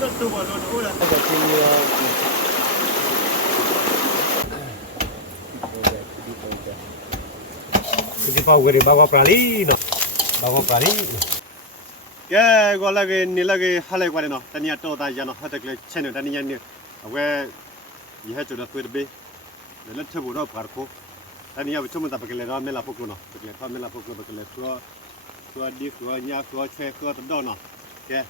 tu bỏ luôn ôi là cái bao cái bao prali nó bao prali cái gọi là cái ní là cái hai loại nó tani ăn to đại nó hết cái chén nó tani ăn nè cái gì hết chỗ đó quên đi để lên chơi bộ đó phải không tani ăn chung mình tập cái này nó mới là phục nó cái này mới là phục cái này tua đi tua nhà tua chơi tua tận đó nó cái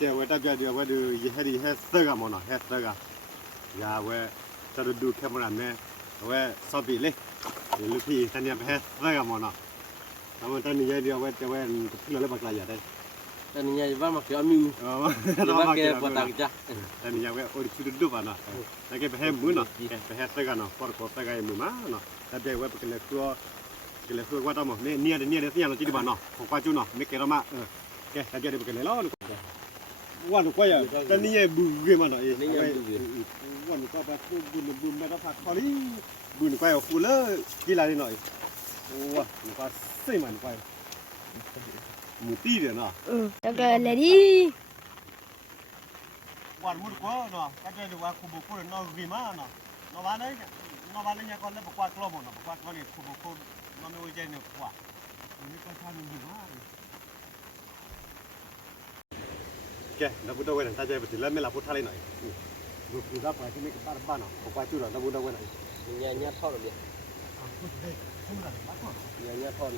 vậy ta bây giờ vậy được gì hết sơ gà mà nó hết sơ gà ya vậy taดูcamera mẹ vậy sao bị lấy lúc thì tani ăn hết sơ gà mà nóทำตอนนี้เดียวว่าจะว่าที่เราเล่นปากกาใหญ่ได้ตอนนี้ว่ามาเกี่ยวมิวว่าแกปวดตาจ้ะตอนนี้ว่าโอ้ยชุดดูป่ะนะแต่แกไปให้มือเนาะไปให้ใส่กันเนาะพอร์ตใส่กันมือมาเนาะแต่เดี๋ยวว่าเป็นตัวว่าต้องมั้งเนี่ยที่เราจีดีบ้านเนาะของป้าจูเนาะไม่เกี่ยวมาแกแต่เดี๋ยวเป็นแล้ววันก็อย่าตอนนี้บูเกมันเนาะวันก็แบบบูไม่ต้องพักพอดีบูก็อย่าฟูเลยกีฬาหน่อยโอ้ว่ะมันก็ใส่มันไปหมูตีเดี๋ยวเนาะแล้วก็เลยดิวันมุดกว่าเนาะก็จะดูว่าคุบุคุนนอริมาเนาะนอวันนี้เนี่ยก็เลยบอกว่ากล้อมเนาะบอกว่าก็เนี่ยคุบุคุนนอไม่ไว้ใจเนี่ยกว่านี่ก็ท่านึงดีมากแกเราพูดด้วยนะถ้าใจไปถึงแล้วไม่หลับพูดท่าเลยหน่อยดูรับไปที่ไม่กับบ้านเนาะบอกว่าจุดเราพูดด้วยนะเนี่ยทอดเลยเนี่ยทอด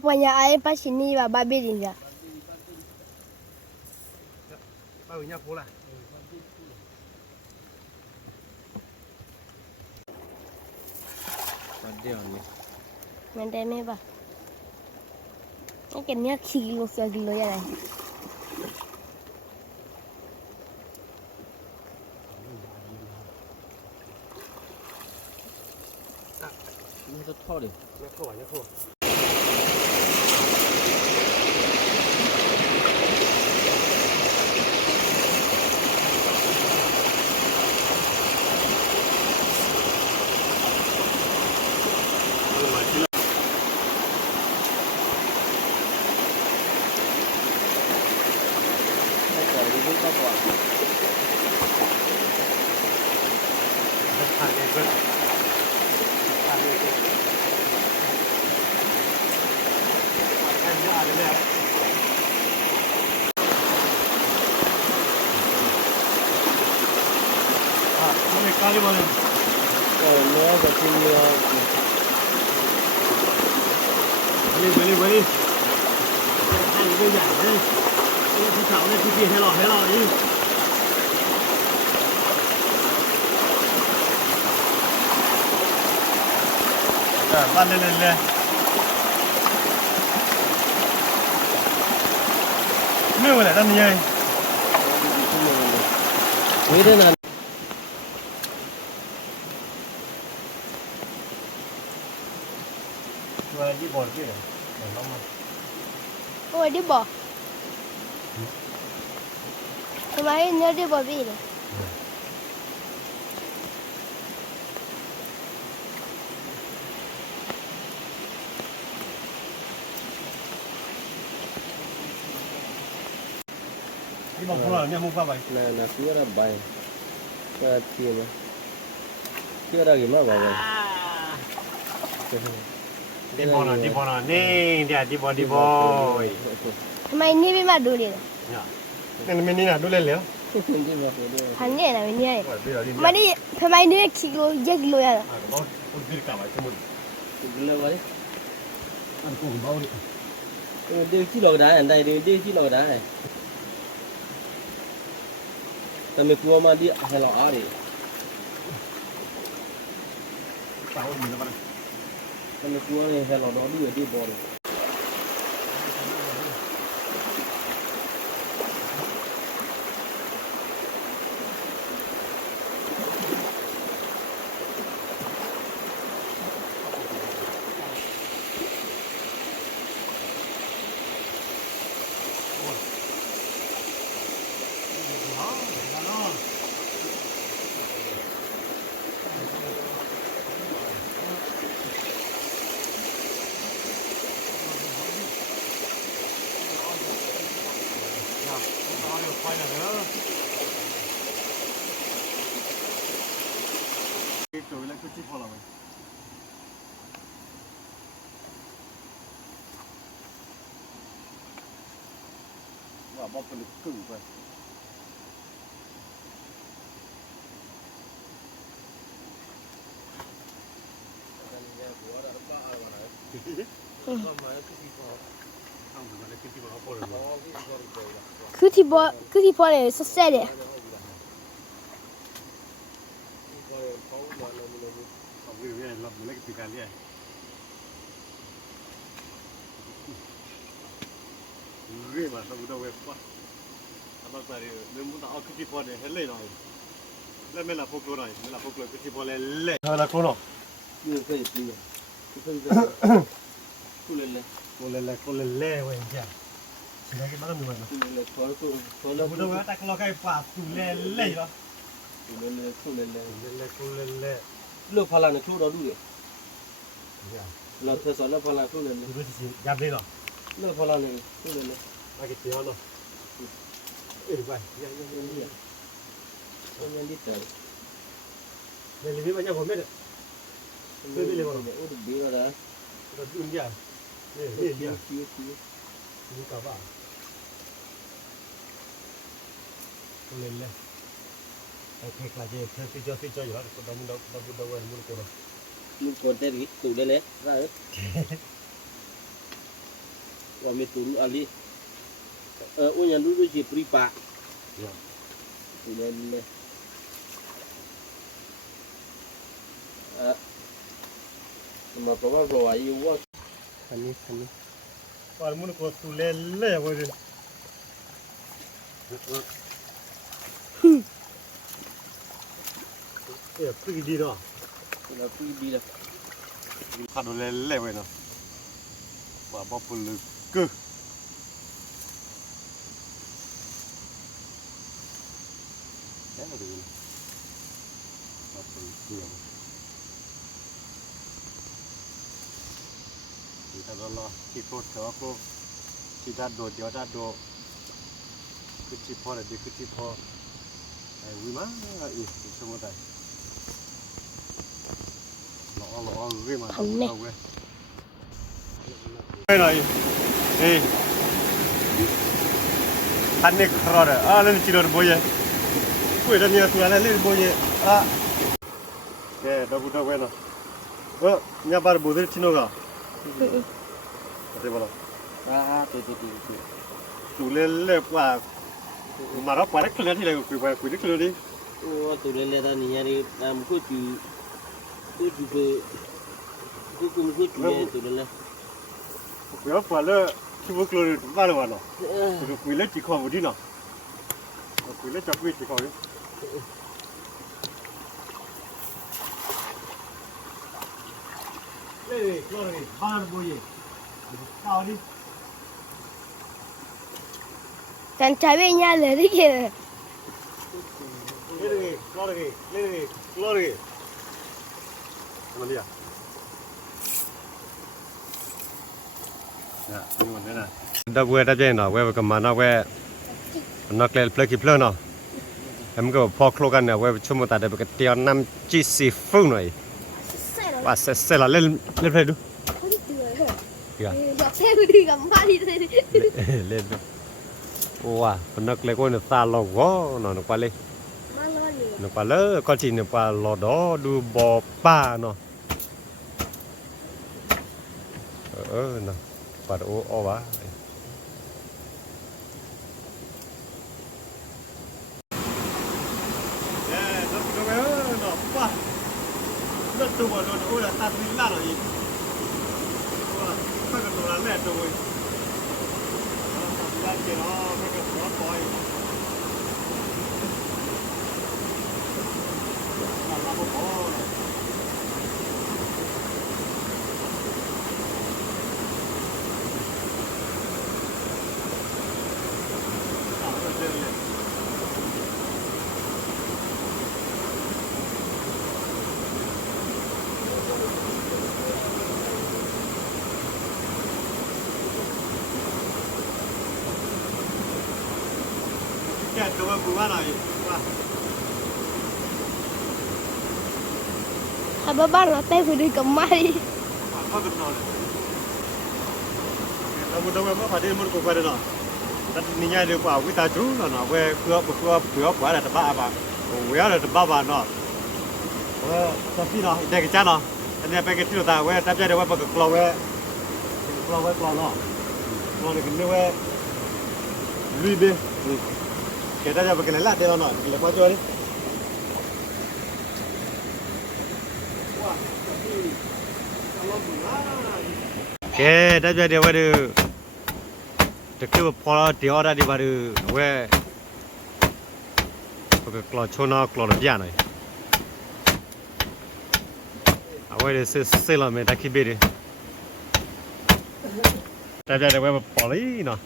punya air pas sini babi dia. Babinya pula. Ada ni. Mendai me ba. Ni kena kilo sekilo ya ni. Ni tu tol ni. Ni tu. Kali mana? Ni ada sini. Beli. Ini dia ni. Ini tu tahu ni tu dia hello ni. Dah, balik le. Ni boleh tak ni? Ni dia nak. Đi bỏ kia này, nó mà. Ôi đi bỏ. Hôm nay nhớ đi bỏ gì đấy. Đi bỏ không là nhà mua qua vậy. Nah, phía là bay. Cái kia mà. Kia là gì mà bay vậy? Đi bỏ nào, nè, đi bỏ. Mày ni bị mà đuổi đi. Dạ. Nên mình đi nào đuổi lên liền. Hắn nhảy là mình nhảy. Mà đi, mày đi kilo, 1 kilo ya. Đi cả vậy, không muốn. Kilo vậy? อันกูเบาดิ điều chỉ lò đá ở đây điều chỉ lò đá này tao mới cua mà đi hay lò đi เบาดีแล้วมัน tao mới cua này hay lò đó đi ở đi bò đi ตัวเล็กก็ชิพอละเว้ยว่าบอกเป็นกึ่งไปคือที่บ่เลยสดใสเลย เราเล็กติดกันเนี่ยเรื่องมันต้องดูเว็บว่าทำอะไรเรื่องมันต้องเอาขึ้นที่พอเนี่ยให้เล่นหน่อยเล่นไม่ละพกตัวหน่อยไม่ละพกตัวขึ้นที่พอเล่นเล่นเท่าไรคนหรอ như cái gì cái khu lên lên คนเล่นเล่นคนเล่นเล่นเว้ยจ้ะสิ่งที่มันต้องมีมัน khu lên lên khó khó เรา lắm พูดว่าแต่เราแค่ป่าตุเล่นเล่นเหรอ khu lên lên khu lên lên เล่นเล่นคนเล่นเล่น lúc phá lan nó chỗ đó đủ rồi là thời gian là phá lan khu lên ดู lên ดูสิยับเลยเหรอ lúc phá lan này khu lên lên มาเก็บเตี้ยเนาะเอ้ยไปยัง không nên đi tới เล่นลิ้นมันยังผมไม่ได้ Ôi được bí rồi đó เราดูนี่อ่ะนี่นี่นี่ Chiếu นี่กับว่าคนเล่นเล่นโอเคครับเจ๊ที่จออยู่แล้วก็ดำเว้ยมุนกูเนาะ Lúc còn tên cái tủ đây lấy ra hết Và mình tủ ăn đi Ôi nhà đu chỉ pri bạc Tủ lên này mà có bao rồi yêu quá Thành đi ว่ามุนกูตุเล่นเล่เว้ยเอ้ยprettyดีเนาะ là pri đi là ขาดูเล่นเล่เว้ยเนาะว่าบ่ปุ่นลึกกึแค่ดูบ่ปุ่นเกี่ยวที่ตลอดที่โคตรเขาก็ที่ด้านโดดเดียวด้านโดคือที่พอเลยดีคือที่พอไอ้วิมาอีกสมมติได้หล่อเรื่อยมาเอาเว้ยไปหน่อยเฮ้ยอันนี้ครอดเล่นจิโร่บอยคุยเรื่องนี้ตัวเล่นบอยแกดับเว้ยเนาะเนี่ยบาร์บูเดอร์ชิโนกะอะไรบ้าง tôi tu lele qua mà qua đấy cái này thì là quy cái đi Ô tủ lên lên ra nhà đi làm cái chú cũng cái chú tủ lên lên quy qua là cái bước lối ba là nó quy lên chỉ còn một đi nào quy lên chọc quy chỉ còn đi lên lối đi ba là bao nhiêu cao đi จันใจไม่ยากเลยที่เกี่ยว lên lối đi làm gì à nè như vậy nè đã quay đã chơi nào quay cái mà nó quay nó kêu plug kịp plug nào em có phô khôกันเนี่ยquay chung một tại đây cái tiêu năm chi xì phương này ใส่แล้ว và sẽ là lên playดู เขาที่เตือนเหรอ kìa อยากเท่ดีกับมาที่เลย lên wow nó kêu coi nó xa lò gó nó qua lên มาเลย nó qua lỡ con chỉ nó qua lò đó đu bò pa nó เนาะปัดโอ้วะรถตัวรถโอ้ละตัดลิ้นล่าหน่อยอีกว่าถ้าเกิดตัวนั้นแหละตัวเว้ยตัดเจนาะถ้าเกิดตัวปล่อยตัดลาบพอแกตัวกูว่าหน่อยว่า ถ้าบ้านเราเต้คือดีกับไม่ ก็กำนอนเราบุญเราไม่พอดีมันกูไปเลยเนาะแต่นี่ยังเดี๋ยวว่าวิตาจูเนาะเว้ยเพื่อว่าอะไรแต่บ้าบ้าเว้ยอะไรแต่บ้าบ้าเนาะเว้ยสักทีเนาะเด็กจ้าเนาะอันนี้ไปกันที่เราตาเว้ยตั้งใจเดี๋ยวว่าปากกลอเว้ยกลอเนาะกลอเนี่ยกันเนี่ยเว้ยลุยเบ้แกได้จะไปกันแล้วเดี๋ยวเนาะเดี๋ยวมาช่วยดิแกได้จะเดี๋ยวว่าดูจะคือพอเดี๋ยวได้ดีว่าดูเว้ยปากกลอชนกลอระเบียหน่อยเอาไว้เดี๋ยวเสร็จแล้วไม่ได้คิดไปดิได้จะเดี๋ยวว่าพอเลยเนาะ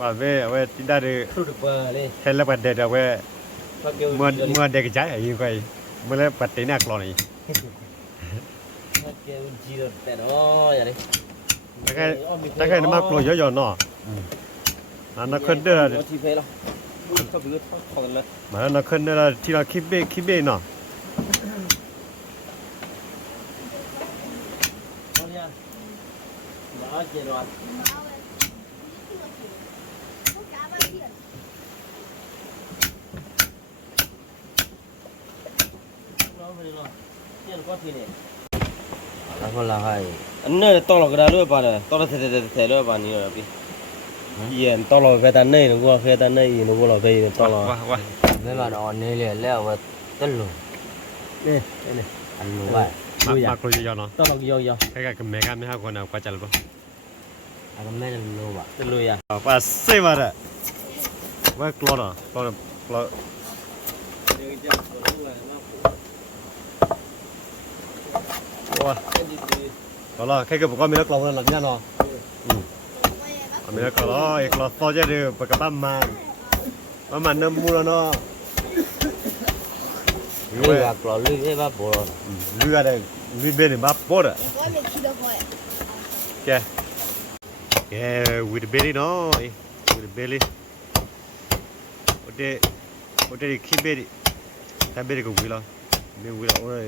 ว่าเว้ยที่ได้ดู ครูดเบอร์เลย เห็นแล้วประเดี๋ยวเว้ย พักเกี่ยว เมื่อเด็กใจอยู่ไงเมื่อแล้วปัดตีนักลอนี่ พักเกี่ยวจีรแต่เนาะอย่างนี้ แต่แค่น้ำมันกลัวเยอะๆเนาะนักขึ้นได้ละ ทีเพลแล้วเขาไปเลือกเขากันเลย มานักขึ้นได้ละที่เราคิดเบ้เนาะ เนี่ยมาเกี่ยวกันแล้วละให้อันนี้ตลอดก็ได้ด้วยป่ะเนี่ยตลอดเทด้วยป่ะนี่เหรอพี่เย็นตลอดก็แต่เนยหนูก็แค่แต่เนยหนูก็เราไปตลอด ว่า ไม่มาอ่อนนี่เลยแล้วว่าต้นหลง นี่นี่ อันหลงว่า มากลัวเยอะเนาะ ตลอดยาว แค่กับแม่กันไม่ห้าคนเอากว่าจัลปะ อันก็ไม่ได้หลงว่า ๆจะลุยอ่ะ ว่าเสียมาละว่ากลัวเนาะกลัวว่าก็ละแค่กับผมก็มีแล้วกลัวกันหลังยันเนาะมีแล้วก็ละไอ้กลัวต่อจะเดือดปากกามันน้ำมูลเนาะ เรือก็ลุยได้บ้าบ่ เรือได้เรือเบนบ้าปอดแกวิดเบลี่เนาะวิดเบลี่โอเดคิดเบลี่แต่เบลี่ก็วิลล์ไม่วิลล์โอ้ย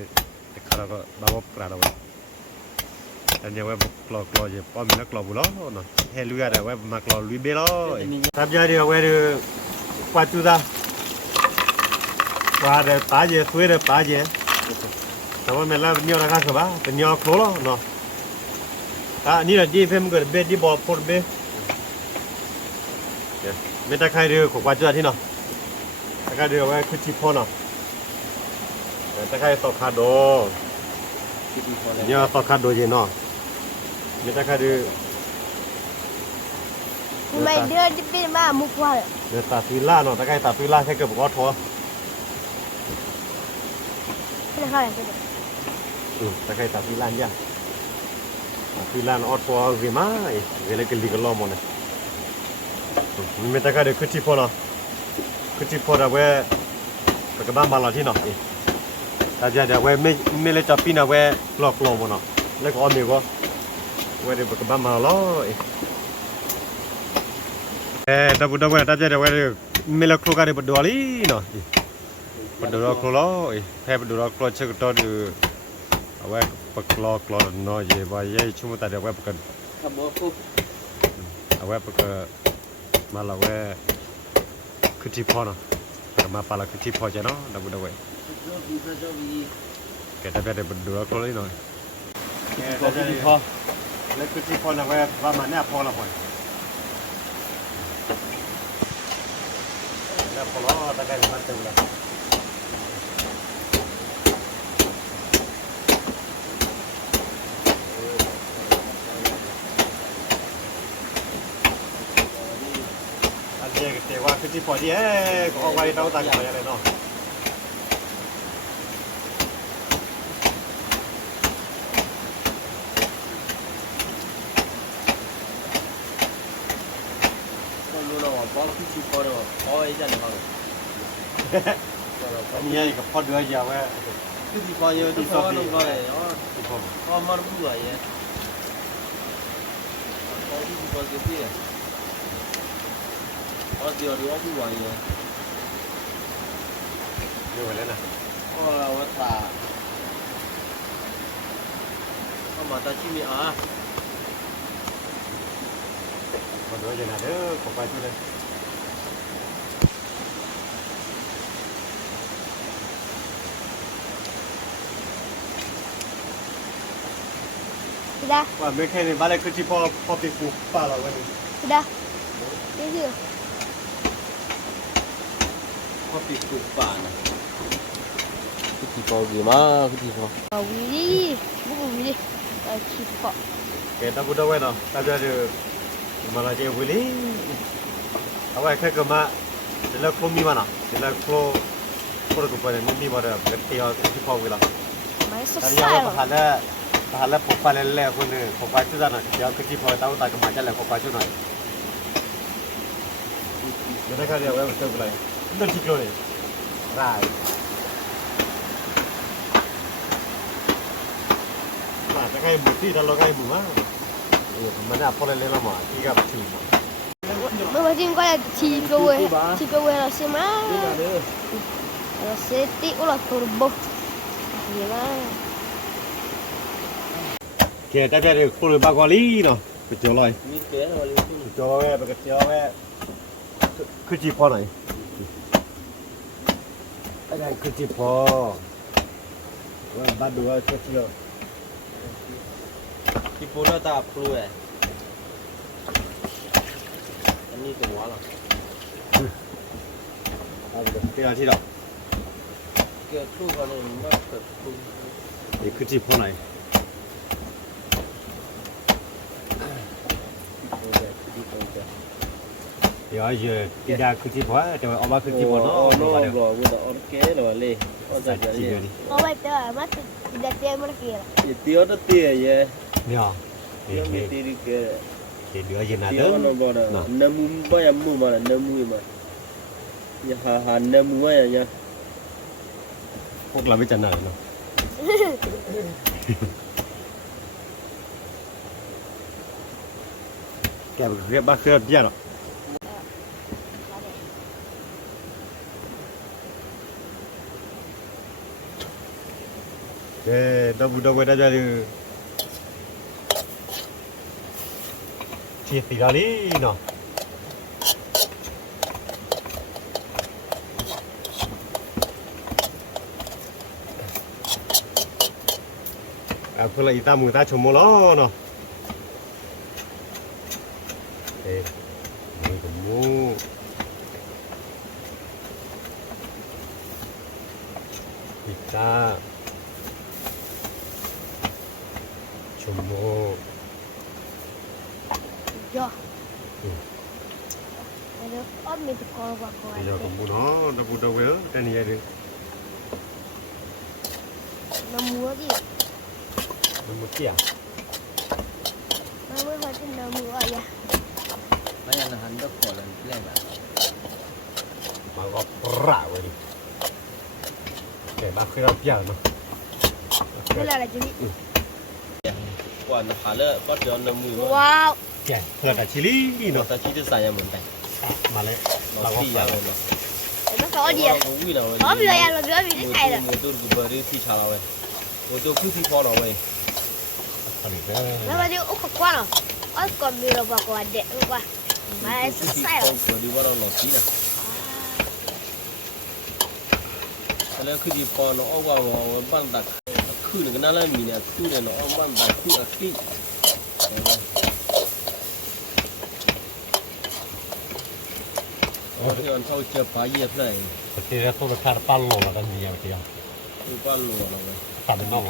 แต่ข้าราก็บ้าปลาเราแต่เนี่ยว่าคลอจะป้อมมีนักคลอบุล้อเนาะเฮลุยอะไรว่ามาคลอลุยเบลล์ทับยาเดียวว่าเดือปัจจุบันว่าเดือตาเยสวยเดือตาเยแต่ว่าเมื่อเราเนี่ยเราก็สบายเป็นเนี่ยคลอเนาะนี่แหละดีเฟมก็เบดีบอลพอดเบไม่ตะไคร้เดือของปัจจุบันที่เนาะตะไคร้เดือว่าคือชิพอเนาะตะไคร้ตอกคาโดเนี่ยตอกคาโดเยเนาะไม่ตะไคร้เดือ ไม่เดือดเป็นมามุกว่า เดือตาตุยล่าเนาะตะไคร้ตาตุยล่าแค่เกือบบอกว่าทัว ไม่ได้เท่าไหร่ ตะไคร้ตาตุยล่าเนี่ยตาตุยล่าออดทัวเวมาเวลาเกลีก็ล้อมมันไม่ตะไคร้เดือคือชิพอเนาะคือชิพอเราเว้ยปากบ้านมาเราที่เนาะแต่จะเดี๋ยวเว้ยไม่เลยจะปีน่ะเว้ยหลอกลวงมันเนาะแล้วก็อ้อมมีก็เว้ยเดี๋ยวปากบ้านมาล้อดับเว้ยแต่จะเดี๋ยวเว้ยไม่เลยคลุกกันเดี๋ยวปวดลีเนาะปวดคลุกล้อแพ้ปวดคลุกเช็คตัวดูเอาเว้ยปากคลุกเนาะเย่ว่าเย่ชุ่มแต่เดี๋ยวเว้ยปาก ขับรถปุ๊บ เอาเว้ยปากมาละเว้ยคือที่พอเนาะปากมาปาละคือที่พอจะเนาะดับเว้ยแกแต่เดี๋ยวปวดคลุกเลยเนาะ พอพี่พอ แล้วคือที่พอนะเว้ยว่ามันเนี่ยพอละพอเนี่ยพอแล้วตะไคร้มันเต็มแล้วอันนี้ก็เตะว่าคือที่พอดีก็เอาไว้เราตั้งใจอะไรเนาะ ก็รู้แล้วว่าพอพี่พอแล้วพอไอ้จันเขา อันนี้ก็พอเดือยยาวเว้ย พี่พอเยอะที่พอลงก็เลยอ๋อ ที่พอ พอมารู้อะไรเนี่ยพอพี่พอเกี่ยวกับพอเดียวรู้ว่าผู้ไหวเนี่ย เดือยแล้วนะ ก็เราว่าตาก็มาตาชิมิอ่ะ พอเดือยยังไงเด้อขอไปที่เลย Sudah, ว่าไม่แค่ในบ้านเลยคือที่พอไปปลูกป่าเราวันนี้ sudah. Ini dia. พอปิดถูกป่านะพี่พอกี่มาพี่พอ Oh, Willy. Bukan Willy. Cipak. แกตะบุดเอาไว้เนาะตาจะเดือมาละเจวิลี่เอาไว้แค่ก็มาเดี๋ยวเราโคมีมานะเดี๋ยวเราโคโคก็ไปเลยมีมาเด้อเป็นเตียวที่พอเวลา Mai ตอนนี้ selesai เรา loh. ผ่านแล้วผมไปแล้วคนนึงผมไปชุดนั้นเดี๋ยวคือที่พอตาตาก็มาจะแล้วผมไปชุดหน่อยเดี๋ยวได้แค่เดียวไว้เจอกันเลยนั่นที่เกิดเลยได้มาจะให้บุตรที่เราให้บุตรมามันเนี่ยพอเล่นแล้วมาที่กับทีม Bawa tim kau ada 3 weh. 3 weh lah sih mah. Kalau setik ulah turbo. Gimana? แกจะได้คนบางกอลีเนาะไปเจอเลย มีเกลืออะไรที่ เจอแม่ไปเจอแม่คือจีพอไหนไอ้นั่นคือจีพอว่าบ้านดูว่าเชื่อ ที่ปูน่าตาปลุยอันนี้ตัวหรอ เอาไปเจอที่ดอก เกี่ยวกับอะไรมันเกิดปลุ นี่คือจีพอไหนเดี๋ยวเยอะที่ดาคือจีพอแต่ว่าออกมาคือจีพอเนาะ โน่ก็ว่าแต่โอเคหรอเลยว่าแต่จะเนี่ย Oh, baik dah. Mat tidak tiap mereka. เตี้ยตัวเตี้ยเย่ เนี่ย เตี้ยมีตีริกเกอร์ เดี๋ยวเย็นนะ เตี้ย เด้อ มันบอกนะน้ำมันบ่อยมุ่งมาน้ำมันมาอย่าหาน้ำมันว่าอย่างเงี้ย พวกเราไม่จันหนาเนาะแกเรียกบ้าเครื่องเบี้ยเนาะดับดับได้จะดูที่ตีเราลีเนาะเพื่ออีตามือตาชมโมล้อเนาะนี่ก็มูอีตาชมโม Yo. Ada om itu kalau bakal เดี๋ยวก็มูเนาะดับดับเว้ยแต่นี่ยังดู nemu lagi. มันมุดเกี่ย Nemu macam nemu ayah. ไม่ยันหันตะขอเลยแรกอ่ะ มาก็ปราเว้ยดิแกบ้าเคยเราเบี้ยเนาะ Bila lah jadi. กว่าหาเลยก็เดี๋ยวน้ำมือ Wow. แกเพื่อกับชิลีเนาะ แต่ที่จะใส่ยังเหมือนกัน มาเลย เรา เราก็ พี่ ป ยั ราง เลย Emang kau dia. เราวิ่งเรา Kau bila yang lebih lebih ni saya dah. มือตัวกูเบอร์ที่พี่ชาเราเว้ยมือตัวพี่พอเราเว้ย ผลิตเด้อ Nama dia ukak kuat loh. Oh kau bila bakal ada lupa. Mai พี่ selesai พอ loh. เกิดดีว่าเราหลอกพี่นะแล้วคือดีพอเราเอาว่าบ้านดักข khu này cái nào là mì này khu này nó ông bạn bài khu ở kỹ thì còn thôi chờ phá dẹp này thì là tôi phải pan lò là cái gì vậy từ qua lùa này pan bên nóc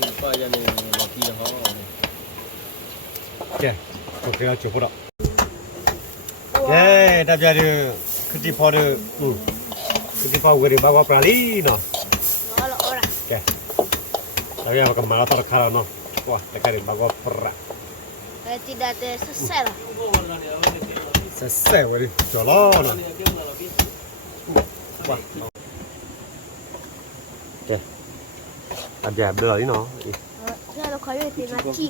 từ qua ra này là kia họ ok ok là chụp đó 예, 답자르 그디 버르 그디 버거리 바과 프라리 너 Ora ora. 오케이 tapi apa kemana tar kara no wah tekari bawa perra Tidak selesai lah. selesai wari jolo no wah oke ada beli no Kalau kau itu ngaci.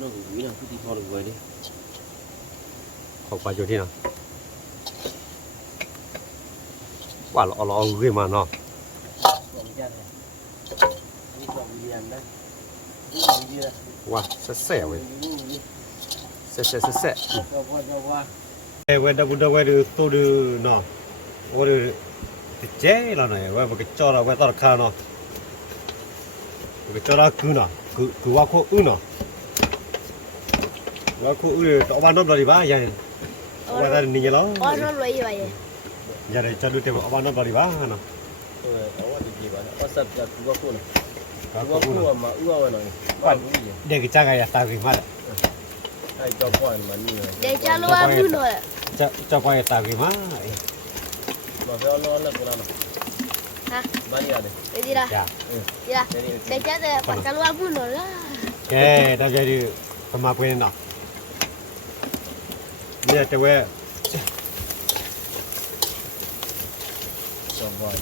nó cũng nghĩ là cái thịt được vậy đi học bài chỗ đi nào quả lọ ghê mà nó wow selesai wari selesai quay đâu quay được tôi được nó quay cái chế là này quay cái cho là quay tao khá nó cái cho là cứ nó cứ qua khu nó qua khu tao bán nó rồi ba vậy quay ra đi nhớ Nó lấy vậy. giờ này cho đứa tiền bán nó rồi ba nó đó là gì bạn nó sập ra cứ qua khu này qua qua khu khu mà ưa rồi này để cái trang này tao cái mắt hay cho con mà như Để cho nó ăn luôn rồi. cho quay tao cái mắt mà phải nó là cái nào Hả? bao nhiêu đấy Cái gì đó? dạ Gì đó? Để cho nó phải cho nó ăn luôn rồi đó. ok tao jadi sama quên nó bây giờ quay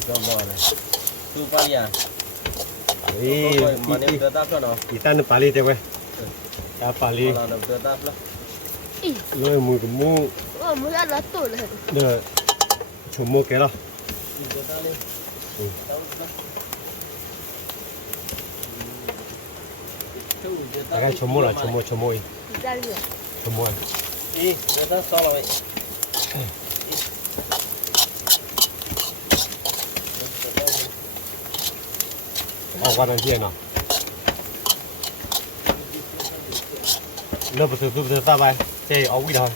cho vợ này tu bao nhiêu đi mà nếu được táp cho nó itan pali te quay ta pali là được táp đó lôi mùi cái mu Mới ăn nó tủi rồi. được chủ mua cái đó cái chủ mua là chủ mua Ra đi. chủ mua đi được táp sao rồi qua đằng kia nào lớp từ từ ta bay chơi ở quỳ thôi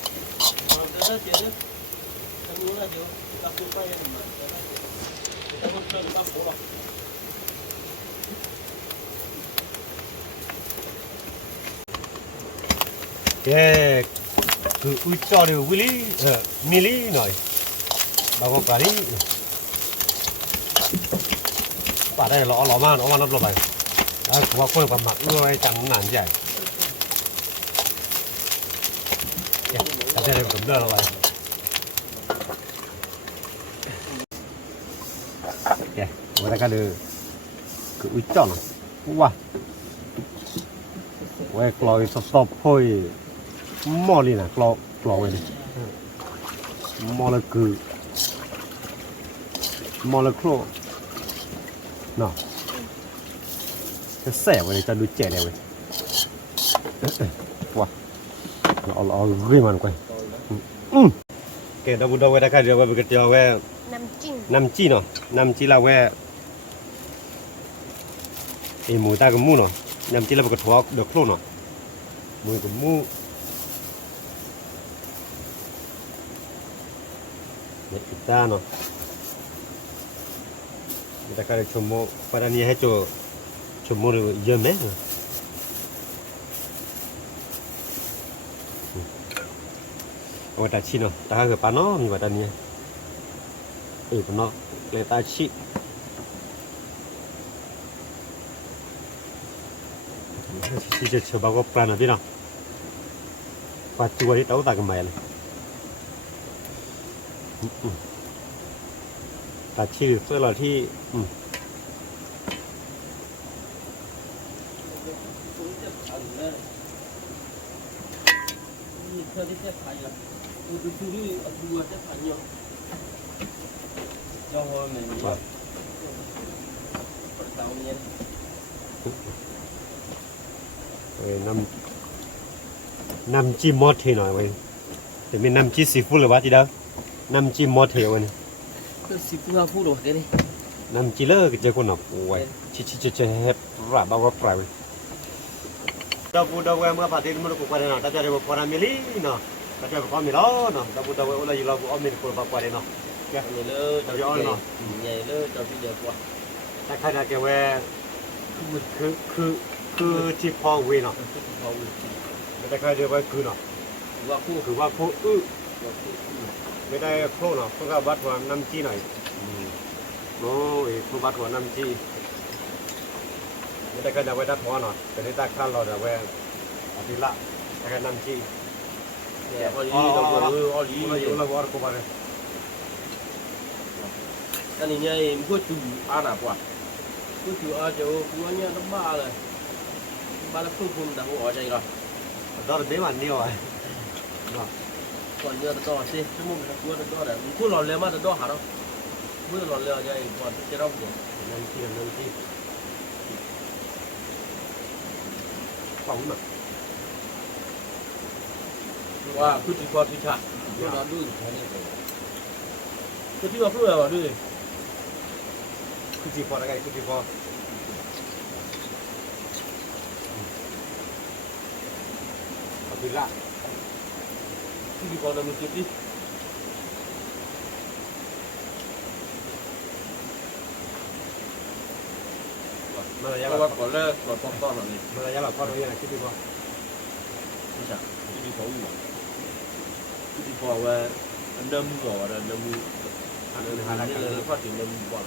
cái cứ cho được Willy Milly rồi đâu có cái quả đây lọ mà nó lọ vậy đó qua quên quả mặt nuôi chẳng nản vậy đây cũng được rồi ok người ta cái được cứ chọn wow quay cloi stop thôi mò đi nè cloi này mò là cứ mò là cloi nào cái xẻ vào đây cho đứa trẻ này vậy wow nó ghê mà quay cái đâu quay đã khai được quay cái tiêu quay năm chi nó năm chi là quay thì mùi ta cái mu nó năm chi là cái thua được luôn nó mùi cái mu đấy ta nó kita kali cuma pada ni hai cuma jam ta chi nó ta cái pan nó mình pada ni nó le ta chi chi chơi bao cái plan này nào phát chua đi tàu ta cái mày nàyตัดชีสเสื้อที่น้ำจิ้มมอสทีหน่อยไว้ แต่มีน้ำจิ้มซีฟู้ดหรือวะจีดาวน้ำจิ้มมอเทลนี่ คือสิบห้าพูดหรอแกนี่ น้ำจิ้มเลิกเจอคนหนอกโอ้ยชิเฮ็ดระบาวปลายดาบูดาวเมื่อปฏิทินมันกูไปเนาะแต่จะได้บอกว่ามิลีเนาะแต่จะบอกว่ามิลเนาะดาบูดาวอุลายูลาบูอมิลกูบอกว่าเนาะ ใหญ่เลยใหญ่เลยเจ้าพี่เดียวกว่า แต่ใครน่ะแกว่าคือที่พอเวเนาะ เขา ไม่ได้ใครเดียวว่าคือเนาะ ว่าคู่ คือว่าโคไม่ได้โคเนาะเพราะว่าบัดว่าน้ำจี้หน่อยโอ้ยคือบัดว่าน้ำจี้ไม่ได้ใครเดียวว่าดัดพอเนาะแต่ได้ตักข้าวเราเดียวว่าอาทิตย์ละแต่แค่น้ำจี้ เนี่ยพอดีต้องบอกพอดี อุลายูลาบูอร์กูไปเลย อันนี้เนี่ยพูดถึงอาหนักกว่าพูดถึงอาเจ้ากูเนี่ยต้องบ้าเลยบ้าแล้วพูดคุมแต่หัวใจก่อน đó là bế bản nhiều rồi ก่อนเรือต่อสิชั่วโมงละกูต่อแต่กูหล่อเรือมาต่อหาเราเมื่อหล่อเรือใหญ่ก่อนจะเราหัว năm chi phóng mà ว่าพูดถึงความพิชาดูนอนดูก็ที่ว่าพูดอะไรวะดู cứ chỉ phò là cái cứ chỉ phò ở bên lạ ที่ก่อนเรามีจุดที่ mà là เพ giá ราะ là ว่าก่อนแรกก่อนต้อนๆแบบนี้ mà là giá là phò đâu là cứ chỉ phò พิชาที่เขาอยู่ที่พอว่าเริ่มก่อนเริ่ม ăn เริ่ม được หา hai อะไร là กัน cái พอถึงเริ่มก่อน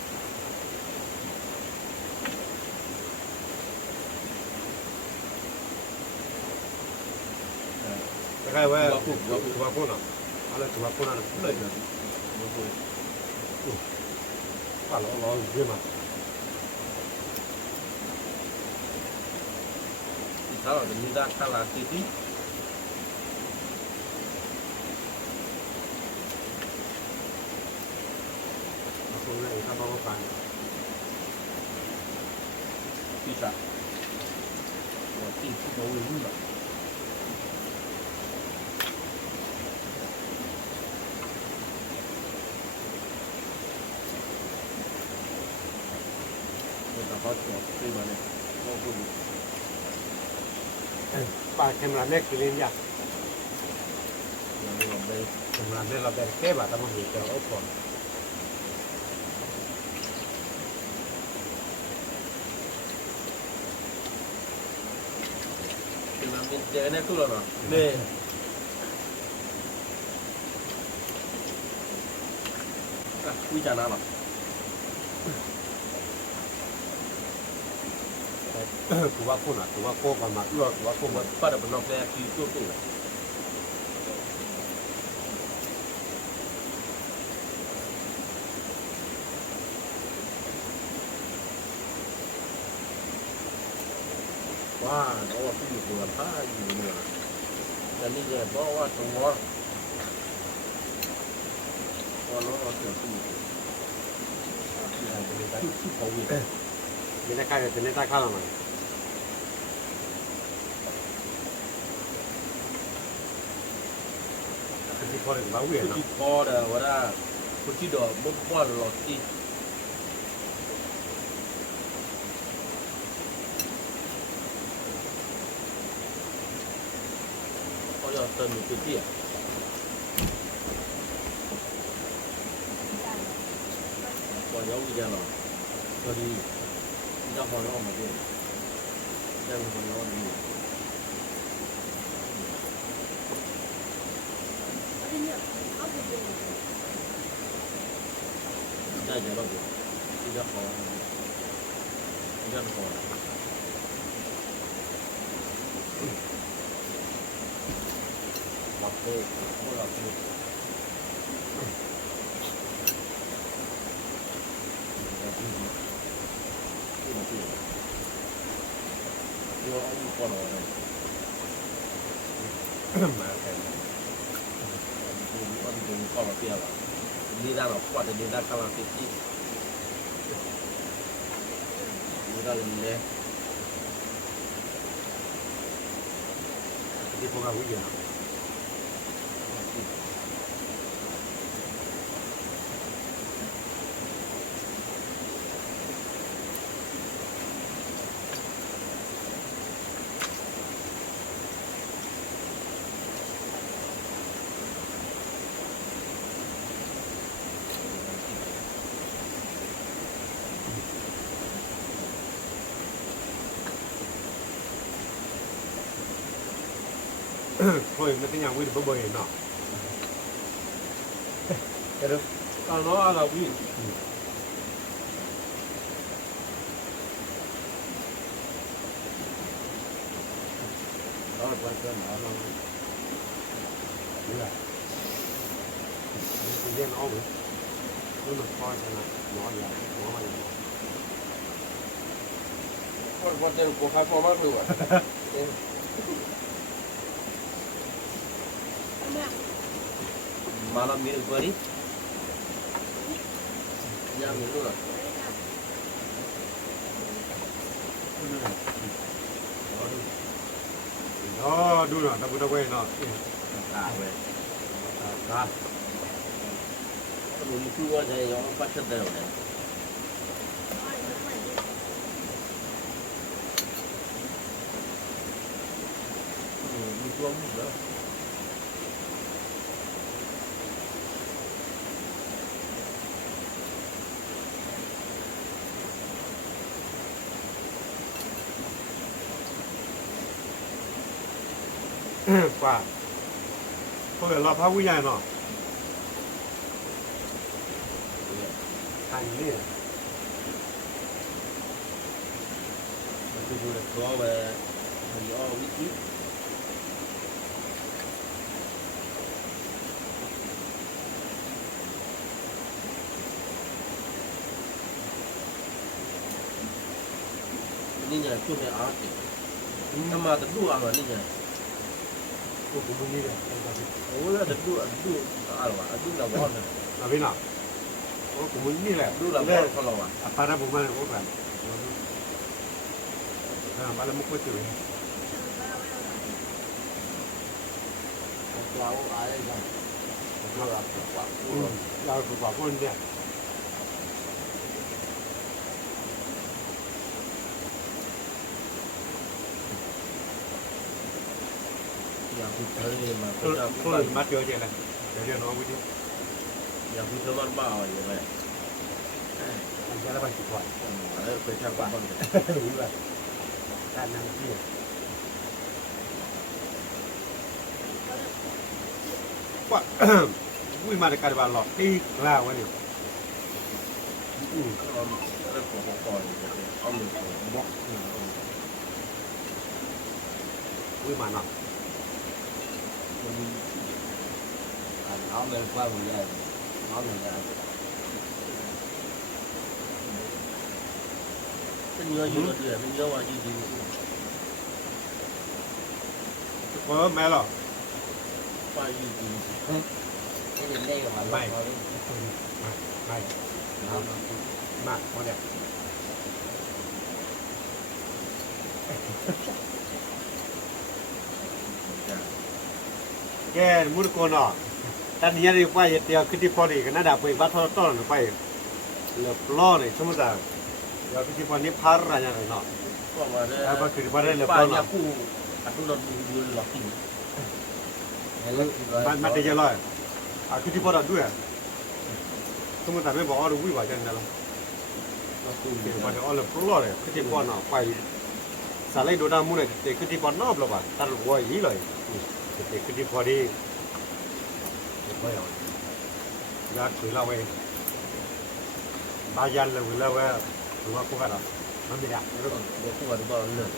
cáiว่าตัวพวกน่ะอะไรตัวพวกนั้น เลยนะ ป่าล้อเยอะมา ที่เขาจะมีด้านข้างหลังที่ ตรงนี้ถ้าบ้าไป พิชาว่าที่เขาอยู่นู่น แต่เขาจอดซื้อมาเนี่ยก็คือ ป่าเข็มราเมฆคือเลี้ยงยาก อย่างนี้เราไป เข็มราเมฆเราได้แค่บาทแต่มันมีเจ้าเอาก่อน เป็นน้ำเป็นเจเนี่ยตู้เราเนาะเนี่ยคุยจานะหรอ ตัวพวกน่ะตัวพวกมันมาตัวพวกมัน ป้าเดี๋ยวเป็นนอกแรกคือตู้ตู้ว่าเขาว่าผู้อยู่บนผ้าอยู่เนี่ยแต่นี่เนี่ยเพราะว่าตรงนี้ว่าน้องเราเสียตู้ที่เขาวิ่ง มีได้ใครเป็นได้ข้าวหน่อยที่พอถึงบ้าเวียน ที่พอเด้อว่าคนที่ดอกบุกว่าหลอดที่เขาจะเติมอยู่พื้นที่ก่อนเดี๋ยววิจารณ์หรอพอดีเจ้าของเราออกมาด้วยเจ้าของเราดีได้เดี๋ยวเราดูที่เจ้าของเจ้าของวัดเตอร์พวกเราคือตัวเอาอยู่ก่อนเลย มาแทน ว่าเป็นข้อมาเปรี้ยวอ่ะนี่ด้านออกกว่าจะดีด้านข้างหลังติดที่นี่ด้านเลย ที่พวกเราวิ่ง เ โอ้ยมันเป็นอย่างวิ่งบ่อยๆเนาะแต่เราตอนนั้นเราวิ่งเราไปเจอหนาวเรานี่แหละนี่คือเรื่องอ้อมเลยนี่มันคอยชนะหมอใหญ่หมอใหญ่ วันเดียวกูขายพอมากเลยว่ะมาแล้วมีอีกบ่ดิยามีด้วย ดูหน่อยตะบุตะเวยเนาะ ตาเว้ย ตา ดูมีตัวใจย้อนปัดเดิมเลยมีตัวมึงเหรอ กว่าเพราะเราพาผู้ใหญ่เนาะทางนี้ มันจะดูเลยตัวไปมันย้อนวิจินี่ไงช่วงนี้อาร์ตทำมาแต่ดูอะไรนี่ไง โอ้ผมนี่เลย โอ้แล้วแต่ดูอะไรวะดูละวันนะ เราพี่เนาะโอ้ผมนี่แหละ ดูละวันเขาเราอ่ะ ปาราผมมาโอ้แบบปารามุกจุ๋ย เราอะไรกันเราแบบว่า เราถูกกว่าคนเนี่ย อย่างคุณเธอเนี่ยมา คนมาเจอเจอเลยเดี๋ยวน้องวิธี อย่างคุณเธอมันบ้าอย่างไร มันจะระบายจุดก่อน แล้วไปทางบ้าน รู้แบบการนั่งที่ว่าวิ่งมาในการบ้านหรอกที่กล้าวันนี้ แล้วผมก่อนเอามือผมบล็อก วิ่งมาเนาะ nó bên qua một giờ nó mình là เป็นเงยอยู่เดือดเป็นเงยว่าอยู่ดี เพราะแม่หรอ ไปอยู่ดี cái đến đây mà Mày. nó đi ไม่มากพอเนี่ยแกมุดโกนอ่ะตอนนี้ยังไปเดียวขึ้นที่พอดีกันนะดาไปวัดทอดต้นไปเหลือปล้อเลยสมมติว่าเดี๋ยวขึ้นที่พอนี้พาร์อะไรอย่างเงี้ยเนาะ ก็มาได้ แล้วก็ขึ้นพอได้เหลือ ไป ปล้อ เนี่ย เนาะ คู่อันนู้นเราดูหลอกกิน มันได้เยอะเลยอ่ะขึ้นที่พอได้ด้วยสมมติว่าไม่บอกว่าดูวิ่งว่าจังนะล่ะก็คือเดี๋ยวพอเดี๋ยวเหลือปล้อเลยขึ้นที่พอเนาะไปสาเลยดูดามุเนี่ยเด็กขึ้นที่พอนอบหรอวะตัดหัวยี่เลยเด็กขึ้นที่พอดีไม่เอายากคุยเล่าเองบายันเลยเล่าว่าหรือว่าคู่กันหรอมันไม่ได้ เดี๋ยวคู่กันบ้างเลย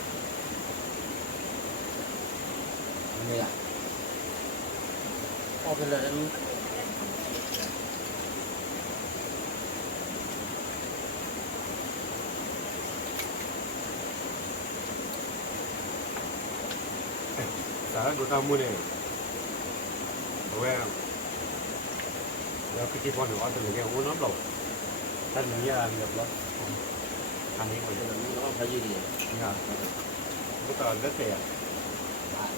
đây là ออกไปเลย สารดูดามุเนี่ยเอาไว้แล้วขึ้นที่พอหนูเอาแต่เหลือแค่หัวน้ำหลบท่านนี้อะไรแบบว่าอันนี้คน เดี๋ยวนี้เขาพายดี งานก็ตอนเด็กเตะ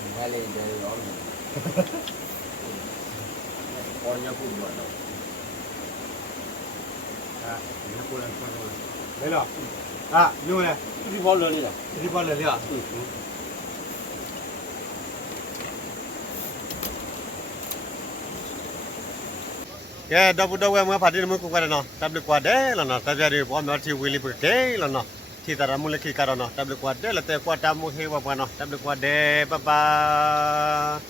mình phải lên đây đó mình พอเนี่ยพูดว่าเนาะ อ่ะเดี๋ยวพูดอะไรพูดอะไรเลยหรออ่ะนู่นเลย ที่พอเลยนี่แหละ ที่พอเลยเนี่ยแกดับเบิลเมื่อผ่านที่มือกูกันเนาะตับดีกว่าเด้แล้วเนาะแต่จะได้พอมาที่วิลลี่เปิดเด้แล้วเนาะ khi ta ra mua lấy khi cà nó ta được quạt đấy là te quạt ta mua khi vào quạt nó ta được quạt đê ba ba